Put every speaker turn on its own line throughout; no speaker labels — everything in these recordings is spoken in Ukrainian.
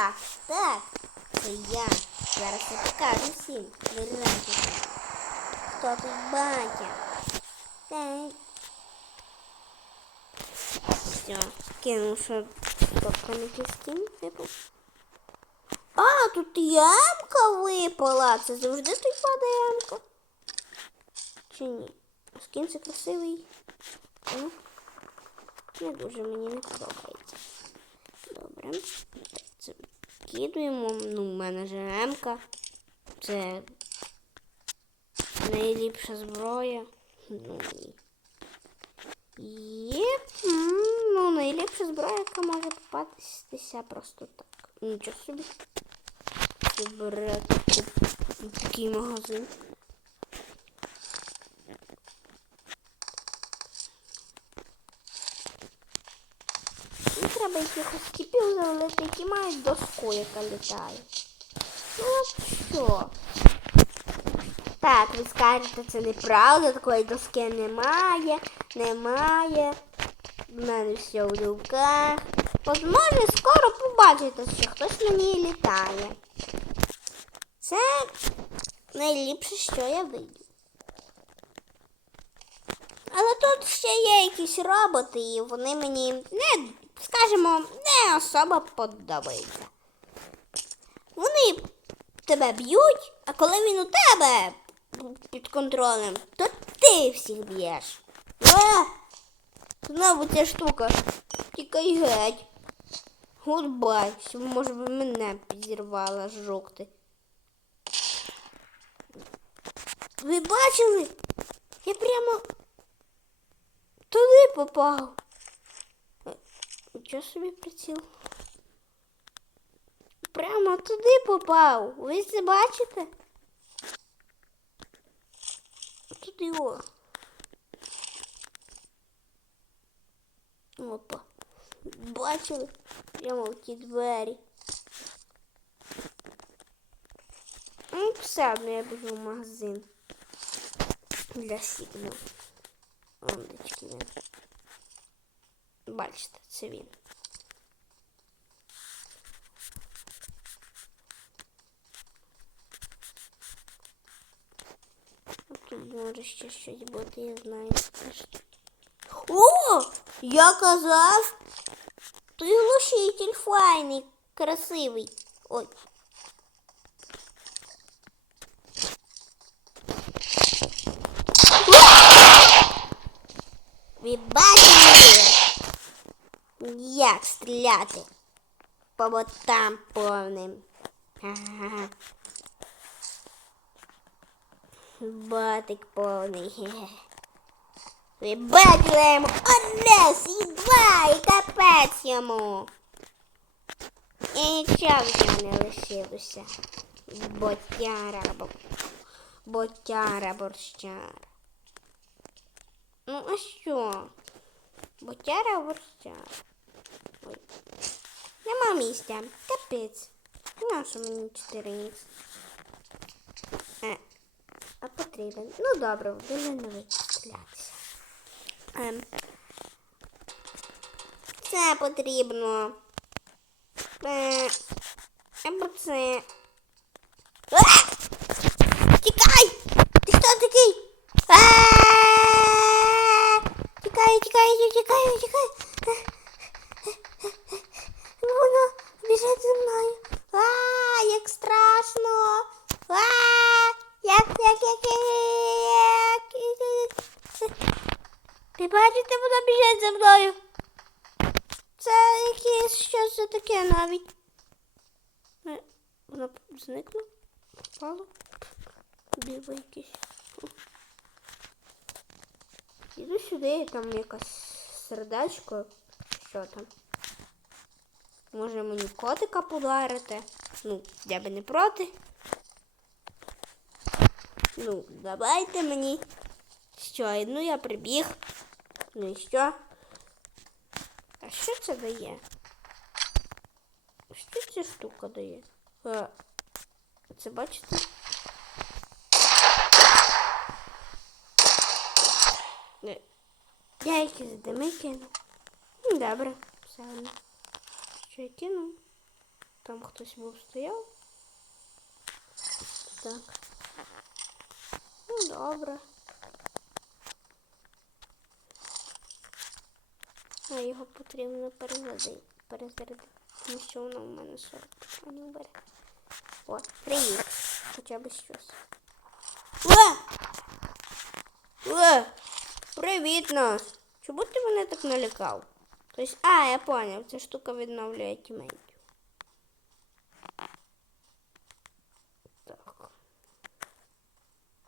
Так, так, це я. Зараз я покажу всім. Виразити. Хто тут батя? Так. Все, кинув, що топка не випав. А, тут ямка випала. Це завжди тут падає ямка. Чи ні? Скін це красивий. Не дуже мені не подобається. Добре. Це кидуємо. Ну, в мене же М-ка. Це найліпша зброя. Ну. Є. Ну, найліпша зброя, яка може попастися просто так. Нічого собі. Бере такий магазин. І треба якихось кіпів завалити, які мають доску, яка літає. Ну що? Так, ви скажете, це неправда, такої доски немає, немає. В мене все в руках. От скоро побачите, що хтось мені літає. Це найліпше, що я видів. Але тут ще є якісь роботи, і вони мені не, скажімо, не особо подобаються. Вони тебе б'ють, а коли він у тебе під контролем, то ти всіх б'єш. Знову ця штука. Тікай геть. Гудбай, щоб може би мене підірвала жовти. Ви бачили? Я прямо туди попав. Е, Нічого собі приціл. Прямо туди попав. Ви це бачите? Туди о. Опа. Бачили? Прямо в ті двері. Ну, все одно я біжу в магазин. Для сігнал. Ондечки він. Бачите, це він. Тут може ще щось бути, я знаю. О! Я казав! Той глушитель файний, красивий. Ой. Бачили, як стріляти по ботам повним. Ага. Батик повний. Ви бачили йому і два, і капець йому. І нічого в не лишилося. Ботяра, бо... ботяра, борщара. Ну, а що? Ботяра, борщара. Ой. Нема місця. Капець. Нащо мені 4 х Е, а потрібен. Ну добре, буде не вичислятися. Ем. Це потрібно. Е, або це. А! Тікай! Ти хто такий? А! Тікай, тікай, тікай, тікай. Воно біжить за мною. А, як страшно. А, як, як, як, як, як. Ви бачите, вона біжить за мною. Це якесь що це таке навіть. Е, Вона зникла? Впала? Біло якесь. Іду сюди, там якась сердечко. Що там? Може мені котика подарити? Ну, я би не проти. Ну, давайте мені. Що, ну я прибіг. Ну і що? А що це дає? Що ця штука дає? А, це бачите? Не. Я якісь дими кину. Ну, добре, все одно. Що я кину? там хтось був стояв. Так. Ну, добре. А його потрібно перезарядити, перезарядити, тому що воно в мене 40 патронів бере. О, привіт. Хоча б щось. Е! Е! Привіт нас! Чому ти мене так налякав? Тобто, а, я поняв, ця штука відновлює тімейтів. Так.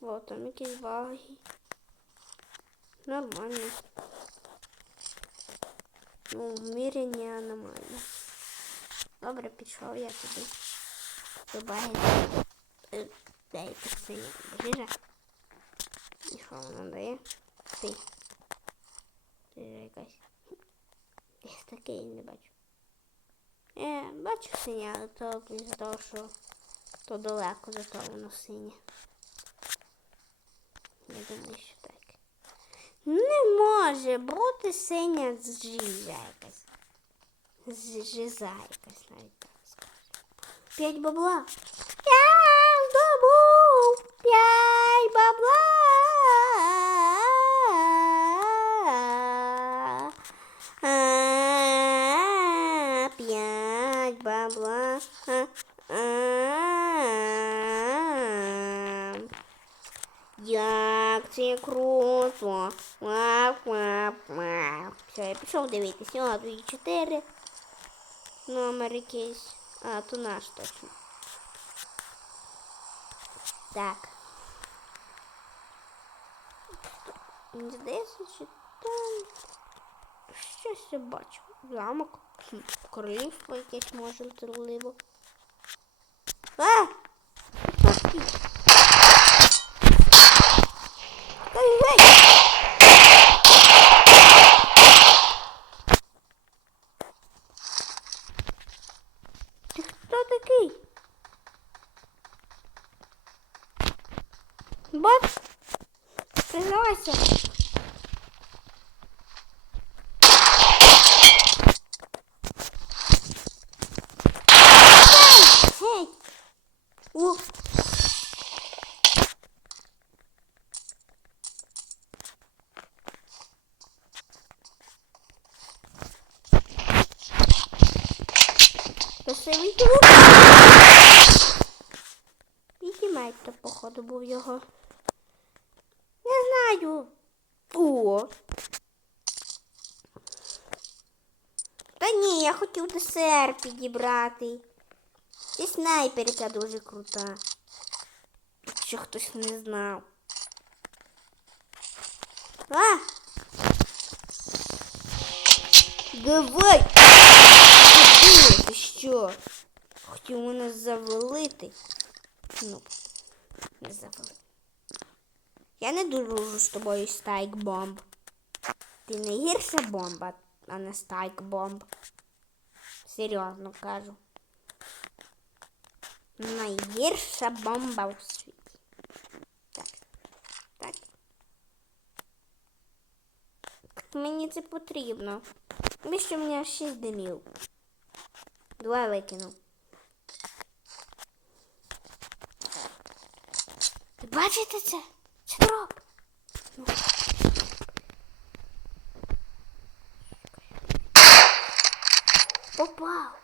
О, там якісь баги. Нормально. Ну, в мірі не аномально. Добре, пішов я туди. До баги. Е, Дай синя жижа. І що вона дає? Ти. Жижа якась. Я такий не бачу. Е, бачу синя, але то із того, що то далеко, зато воно синє. Я думаю, що так. Не може бути синя жижа якась. Жиза якась навіть так скажу. П'ять бабла. Я здобув п'ять бабла. П'ять бабла. А. Як це круто. Вау. Все, я пішов дивитися. О, тут є чотири. Номер якийсь. А, то наш точно. Так. Здається, що там щось я бачу. Замок. Королівство якесь може можливо. А! Хто такий? Ой, ой! Ти хто такий? Бот? Признавайся. Гей! О! Красивий труп. Піднімайте, то, походу, був його. Не знаю. О. Та ні, я хотів десерт підібрати. І снайперка дуже крута. Якщо хтось не знав. А! Давай! Ти що? Хотів мене завалити? Ну, не завалити. Я не дружу з тобою, стайк бомб. Ти не гірша бомба, а не стайк бомб. Серйозно кажу. Найгірша бомба у світі. Так. Так. Так мені це потрібно. Тому що в мене 6 димів. Два викинув. Бачите це? Це дроп. Попав.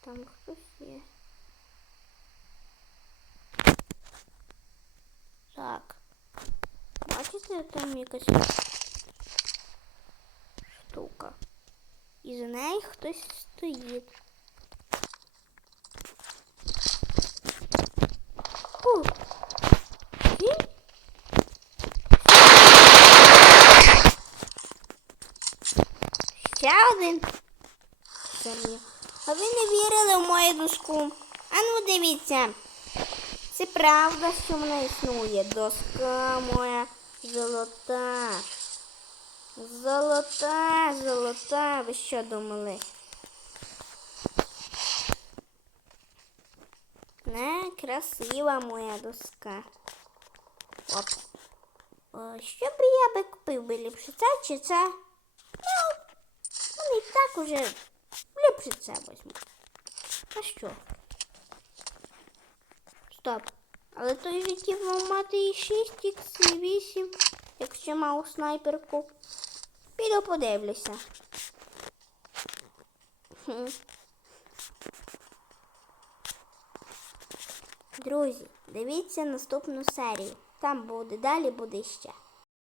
Там хтось є. Так. Бачите, там якась І за нею хтось стоїть. О! Ще один. А ви не вірили в мою доску? А ну дивіться. Це правда, що вона існує. Доска моя золота. Золота, золота. Ви що думали? Не, красива моя доска. Оп. О, що б я би купив би ліпше це чи це? Ну, вони і так уже ліпше це візьму. А що? Стоп. Але той же ті мав мати і 6 і 8, якщо мав снайперку. Піду подивлюся. Друзі, дивіться наступну серію. Там буде далі буде ще.